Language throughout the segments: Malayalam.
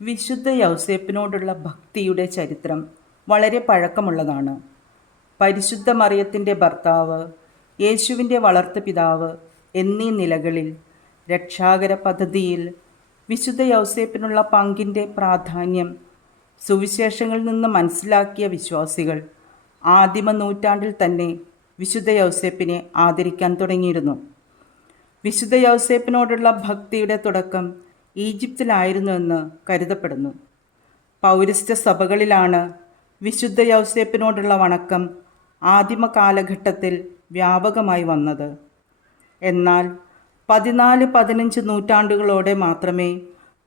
വിശുദ്ധ യൗസേപ്പിനോടുള്ള ഭക്തിയുടെ ചരിത്രം വളരെ പഴക്കമുള്ളതാണ്. പരിശുദ്ധ മറിയത്തിന്റെ ഭർത്താവ് യേശുവിന്റെ വളർത്തു പിതാവ് എന്നീ നിലകളിൽ രക്ഷാകര പദ്ധതിയിൽ വിശുദ്ധ യൗസേപ്പിനുള്ള പങ്കിന്റെ പ്രാധാന്യം സുവിശേഷങ്ങളിൽ നിന്ന് മനസ്സിലാക്കിയ വിശ്വാസികൾ ആദിമ നൂറ്റാണ്ടിൽ തന്നെ വിശുദ്ധ യൗസേപ്പിനെ ആദരിക്കാൻ തുടങ്ങിയിരുന്നു. വിശുദ്ധ യൗസേപ്പിനോടുള്ള ഭക്തിയുടെ തുടക്കം ഈജിപ്തിലായിരുന്നുവെന്ന് കരുതപ്പെടുന്നു. പൗരസ്ത്യ സഭകളിലാണ് വിശുദ്ധ യൗസേപ്പിനോടുള്ള വണക്കം ആദിമ കാലഘട്ടത്തിൽ വ്യാപകമായി വന്നത്. എന്നാൽ പതിനാല് പതിനഞ്ച് നൂറ്റാണ്ടുകളോടെ മാത്രമേ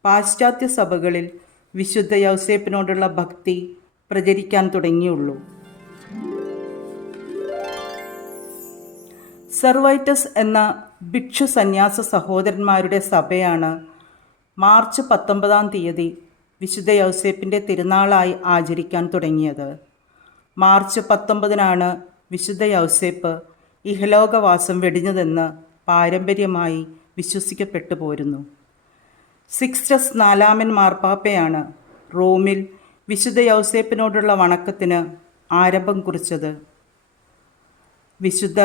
പാശ്ചാത്യ സഭകളിൽ വിശുദ്ധ യൗസേപ്പിനോടുള്ള ഭക്തി പ്രചരിക്കാൻ തുടങ്ങിയുള്ളൂ. സെർവൈറ്റസ് എന്ന ഭിക്ഷു സന്യാസ സഹോദരന്മാരുടെ സഭയാണ് മാർച്ച് പത്തൊമ്പതാം തീയതി വിശുദ്ധ യൗസേപ്പിന്റെ തിരുനാളായി ആചരിക്കാൻ തുടങ്ങിയത്. മാർച്ച് പത്തൊമ്പതിനാണ് വിശുദ്ധ യൗസേപ്പ് ഇഹലോകവാസം വെടിഞ്ഞതെന്ന് പാരമ്പര്യമായി വിശ്വസിക്കപ്പെട്ടു പോരുന്നു. സിക്സ്റ്റസ് നാലാമൻ മാർപ്പാപ്പയാണ് റോമിൽ വിശുദ്ധ യൗസേപ്പിനോടുള്ള വണക്കത്തിന് ആരംഭം കുറിച്ചത്. വിശുദ്ധ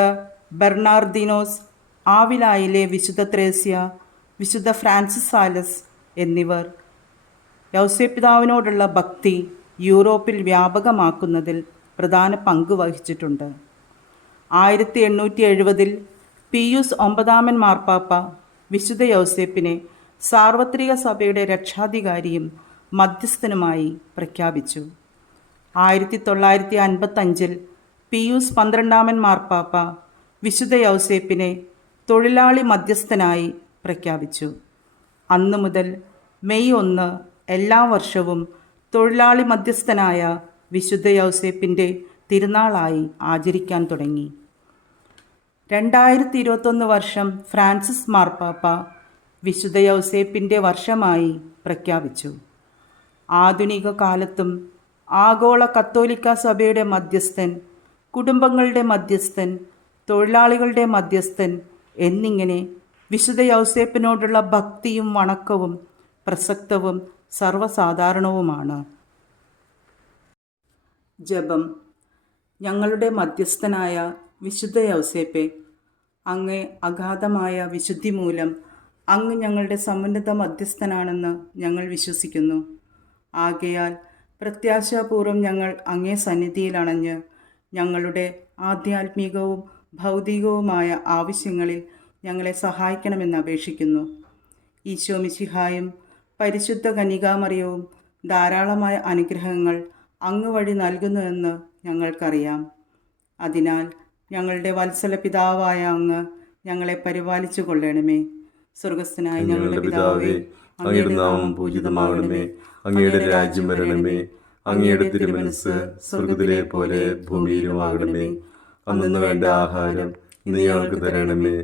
ബെർണാർദിനോസ് ആവിലായിലെ വിശുദ്ധ ത്രേസ്യ വിശുദ്ധ ഫ്രാൻസിസ് സാലസ് എന്നിവർ. യൗസ്യപിതാവിനോടുള്ള ഭക്തി യൂറോപ്പിൽ വ്യാപകമാക്കുന്നതിൽ പ്രധാന പങ്ക് വഹിച്ചിട്ടുണ്ട്. ആയിരത്തി എണ്ണൂറ്റി എഴുപതിൽ പിയൂസ് ഒമ്പതാമൻ മാർപ്പാപ്പ വിശുദ്ധ യൗസേപ്പിനെ സാർവത്രിക സഭയുടെ രക്ഷാധികാരിയും മധ്യസ്ഥനുമായി പ്രഖ്യാപിച്ചു. ആയിരത്തി തൊള്ളായിരത്തി അൻപത്തഞ്ചിൽ പിയൂസ് പന്ത്രണ്ടാമൻ മാർപ്പാപ്പ വിശുദ്ധ യൗസേപ്പിനെ തൊഴിലാളി മധ്യസ്ഥനായി പ്രഖ്യാപിച്ചു. അന്നു മുതൽ മെയ് ഒന്ന് എല്ലാ വർഷവും തൊഴിലാളി മധ്യസ്ഥനായ വിശുദ്ധ യൗസേപ്പിന്റെ തിരുനാളായി ആചരിക്കാൻ തുടങ്ങി. രണ്ടായിരത്തി ഇരുപത്തൊന്ന് വർഷം ഫ്രാൻസിസ് മാർപ്പാപ്പ വിശുദ്ധ യൗസേപ്പിന്റെ വർഷമായി പ്രഖ്യാപിച്ചു. ആധുനിക കാലത്തും ആഗോള കത്തോലിക്ക സഭയുടെ മധ്യസ്ഥൻ കുടുംബങ്ങളുടെ മധ്യസ്ഥൻ തൊഴിലാളികളുടെ മധ്യസ്ഥൻ എന്നിങ്ങനെ വിശുദ്ധ യൗസേപ്പിനോടുള്ള ഭക്തിയും വണക്കവും പ്രസക്തവും സർവസാധാരണവുമാണ്. ജപം. ഞങ്ങളുടെ മധ്യസ്ഥനായ വിശുദ്ധ യൗസേപ്പെ അങ്ങേ അഗാധമായ വിശുദ്ധി മൂലം അങ്ങ് ഞങ്ങളുടെ സമുന്നത മധ്യസ്ഥനാണെന്ന് ഞങ്ങൾ വിശ്വസിക്കുന്നു. ആകയാൽ പ്രത്യാശാപൂർവം ഞങ്ങൾ അങ്ങേ സന്നിധിയിൽ അണഞ്ഞ് ഞങ്ങളുടെ ആധ്യാത്മികവും ഭൗതികവുമായ ആവശ്യങ്ങളിൽ ഞങ്ങളെ സഹായിക്കണമെന്ന് അപേക്ഷിക്കുന്നു. ഈശോ മിശിഹായും പരിശുദ്ധ കന്യകാമറിയവും ധാരാളമായ അനുഗ്രഹങ്ങൾ അങ്ങ് വഴി നൽകുന്നുവെന്ന് ഞങ്ങൾക്കറിയാം. അതിനാൽ ഞങ്ങളുടെ വത്സല പിതാവായ അങ്ങ് ഞങ്ങളെ പരിപാലിച്ചു കൊള്ളണമേ. സ്വർഗസ്ഥനായ ഞങ്ങളുടെ പിതാവേ അങ്ങയുടെ നാമം പൂജിതമാകണമേ. അങ്ങയുടെ രാജ്യം വരണമേ. അങ്ങയുടെ തിരുമനസ് സ്വർഗത്തിലെ പോലെ ഭൂമിയിലുമാകണമേ. അന്നു വേണ്ട ആഹാരം നീ ഞങ്ങൾക്ക് തരണമേ.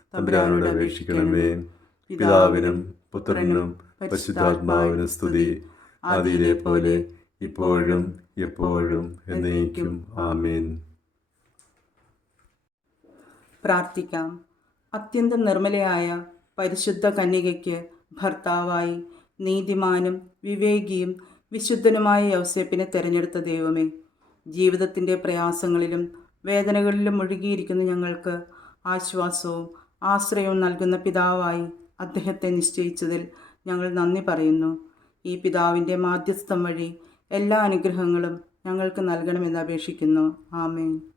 തമ്പുരാനോട് അപേക്ഷിക്കണമേ. പിതാവിനും പുത്രനും പരിശുദ്ധാത്മാവിനും സ്തുതി. ആദിയിലെ പോലെ ഇപ്പോഴും എപ്പോഴും എന്നേക്കും. ആമേൻ. പ്രാർത്ഥിക്കാം. അത്യന്തം നിർമ്മലയായ പരിശുദ്ധ കന്യകയ്ക്ക് ഭർത്താവായി നീതിമാനും വിവേകിയും വിശുദ്ധനുമായ യൗസേപ്പിനെ തിരഞ്ഞെടുത്ത ദൈവമേ ജീവിതത്തിന്റെ പ്രയാസങ്ങളിലും വേദനകളിലും മുഴുകിയിരിക്കുന്ന ഞങ്ങൾക്ക് ആശ്വാസവും ആശ്രയവും നൽകുന്ന പിതാവായി അദ്ദേഹത്തെ നിശ്ചയിച്ചതിൽ ഞങ്ങൾ നന്ദി പറയുന്നു. ഈ പിതാവിന്റെ മാധ്യസ്ഥം വഴി എല്ലാ അനുഗ്രഹങ്ങളും ഞങ്ങൾക്ക് നൽകണമെന്ന് അപേക്ഷിക്കുന്നു. ആമേൻ.